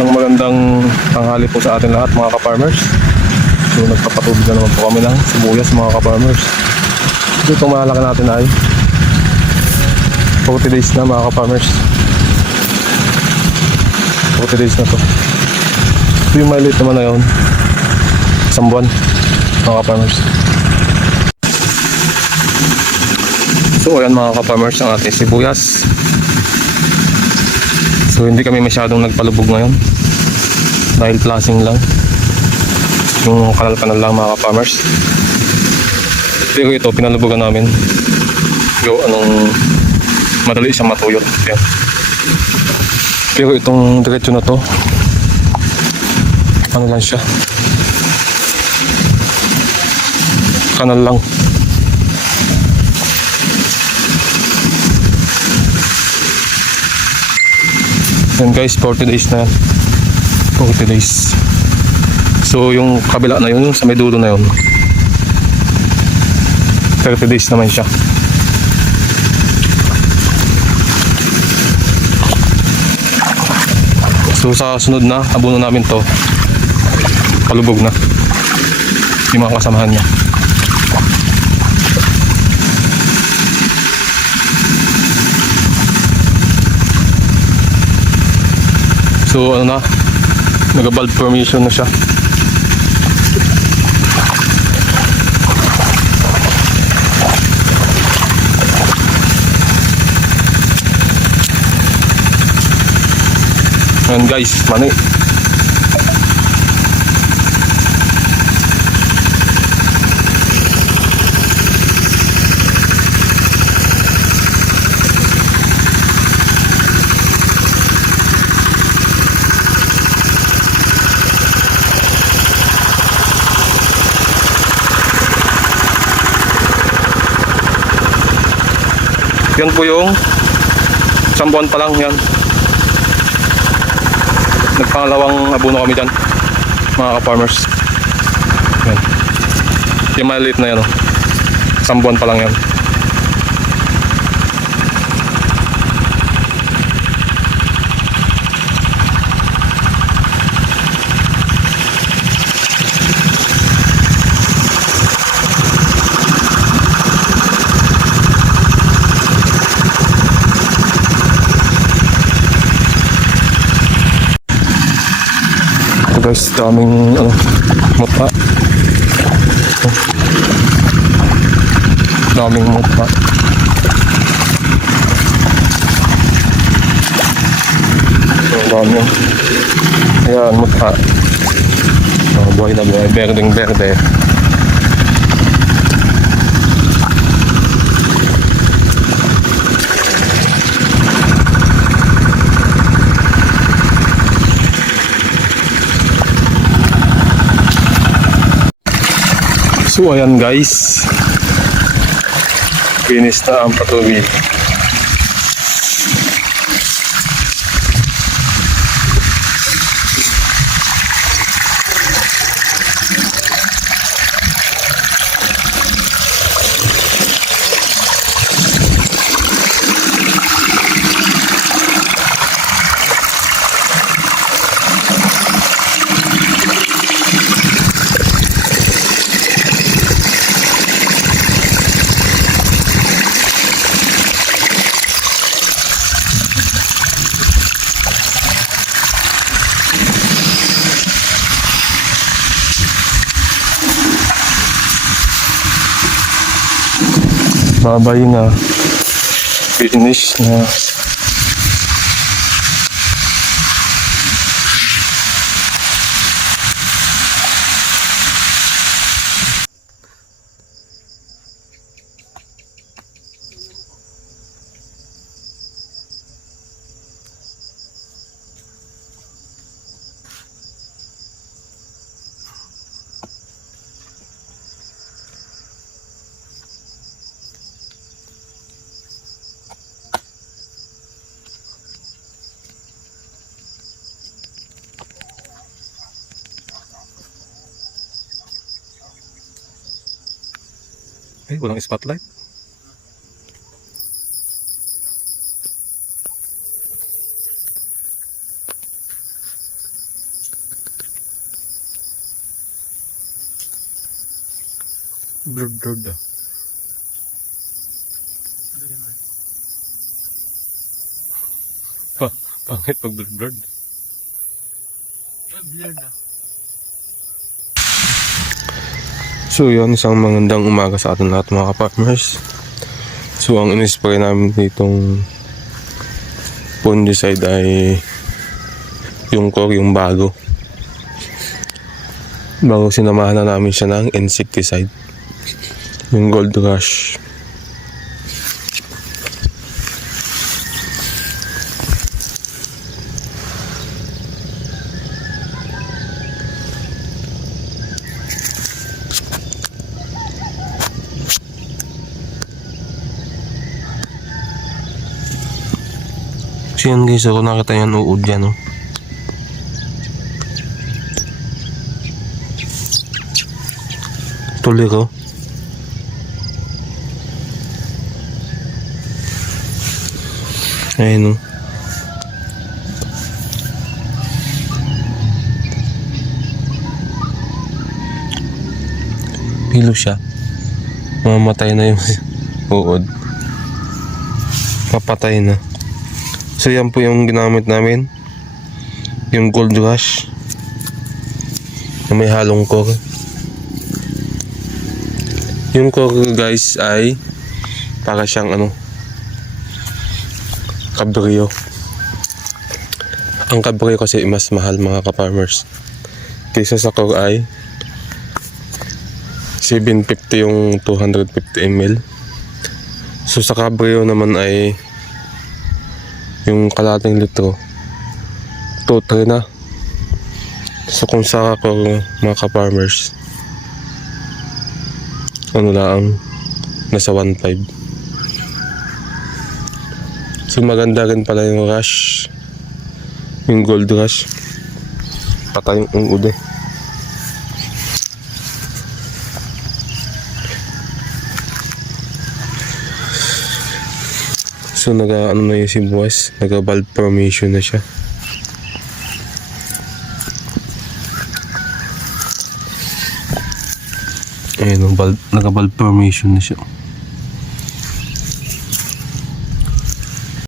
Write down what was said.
Isang magandang tanghali po sa atin lahat mga ka-farmers. So nagpapatubig na naman po kami ng sibuyas mga ka-farmers. So itong malalaki natin ay 40 days na mga ka-farmers. 40 days na to. So yung maliit naman na yun, isang buwan mga ka-farmers. So ayan mga ka-farmers ang ating sibuyas. So hindi kami masyadong nagpalubog ngayon. Dahil plasing lang. Yung kanal-kanal lang mga ka-farmers. Pero ito, pinalubugan namin. Yo, anong madali siyang matuyot. Yan. Pero itong diretso na to, ano lang siya. Kanal lang. Yan guys, 40 days na yan. 40 days. So yung kabila na yun, sa may dulo na yun. 30 days naman siya. So sa sunod na, abuno namin to. Palubog na. Yung mga kasamahan niya. So ano na, nag-valve permission na siya. Ayan guys, mani. Yan po yung isang buwan pa lang yan. Nagpangalawang abono kami dyan. Mga ka-farmers. Yan. Yung maliit na yan. Oh. Isang buwan pa lang yan. Guys, daming ano, mutha. Ito. Daming mutha. Ang dami. Ayan, mutha. Oh, buhay na buhay. Berdeng berde. So ayan guys. Finish na ang patubig. Babay na. Finish na. Ay, walang spotlight. Blurred, blurred ah. Pa, pangit pag blurred. Blurred ah. So yun, isang magandang umaga sa atin lahat mga ka-farmers. So ang in-spray namin ditong fungicide ay yung core, yung bago. Bago sinamahan na namin siya ng insecticide. Yung Gold Rush. So yan guys, ako nakita yan uod yan oh. Tuloy ko. Ayun oh. Hilo siya. Mamatay na yung uod. Papatay na. So yan po yung ginamit namin. Yung gold rush. Na may halong core. Yung core guys ay para siyang ano kabryo. Ang kabryo kasi mas mahal mga ka-farmers. Kaysa sa core ay 750 yung 250 ml. So sa kabryo naman ay yung kalating litro. 2-3 na. So kung sa ako mga ka-farmers ano lang nasa 1.5 so maganda rin pala yung rush. Yung gold rush. Patay yung ude So naga ano na yung si boss, naga valve formation na siya. Ayun, valve, naga valve formation na siya.